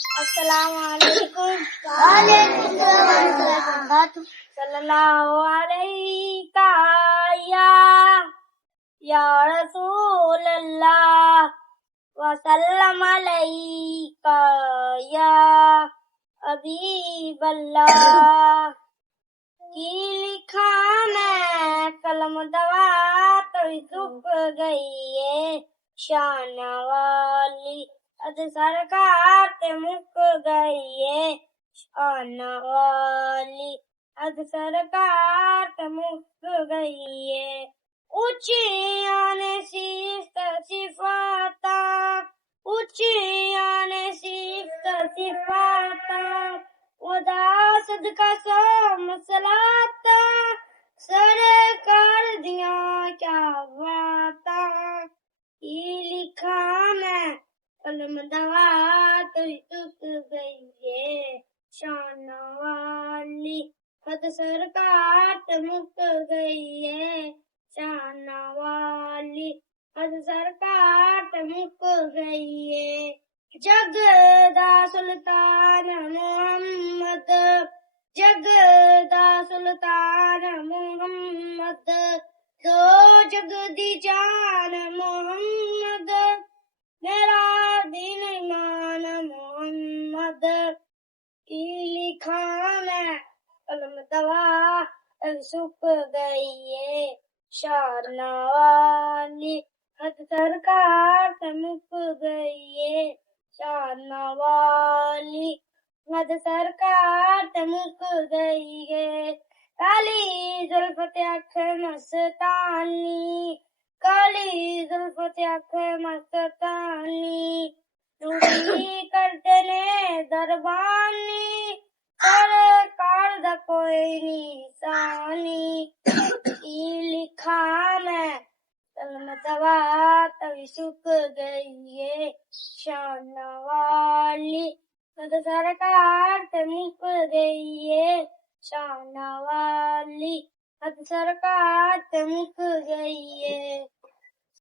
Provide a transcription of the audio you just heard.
अस्सलामुअलैकुम। वालेकुम सलाम। सल्लल्लाहु अलैका या रसूल अल्लाह वसल्लम अलैका या हबीब अल्लाह। की लिखा मैं कलम दवा तो सूख गई है शान वाली अद सरकार ते मुक गई है शान वाली अद सरकार ते मुक गई है। ऊंचियां ने सिफाता ऊंचियां ने सिफाता उदा सदका सो मसलाता सरकार दिया क्या बाता। की लिखा मैं कलम दवा तो टूट गई है शान वाली हद सरकार तो मुक गई है शान वाली हद सरकार तो मुक गई है। जगदा सुल्तान मोहम्मद जगदा सुल्तान मोहम्मद दो जग दी जान मोहम्मद मेरा दीन ईमान मोहम्मद। की लिखा मैं कलम दवा अब सूख गई है शान वाली हद सरकार से मुक गई है शान वाली हद सरकार से मुक गई है। काली जुल्फत अख मस्तानी काली जुल्फत अख मस्तानी रूबी करते ने दरबानी सरकार दा कोई निशानी। की लिखा मैं कलम दवा तभी सूख गई है शान वाली हद सरकार से मुक गई है शान वाली हद सरकार से मुक गई है।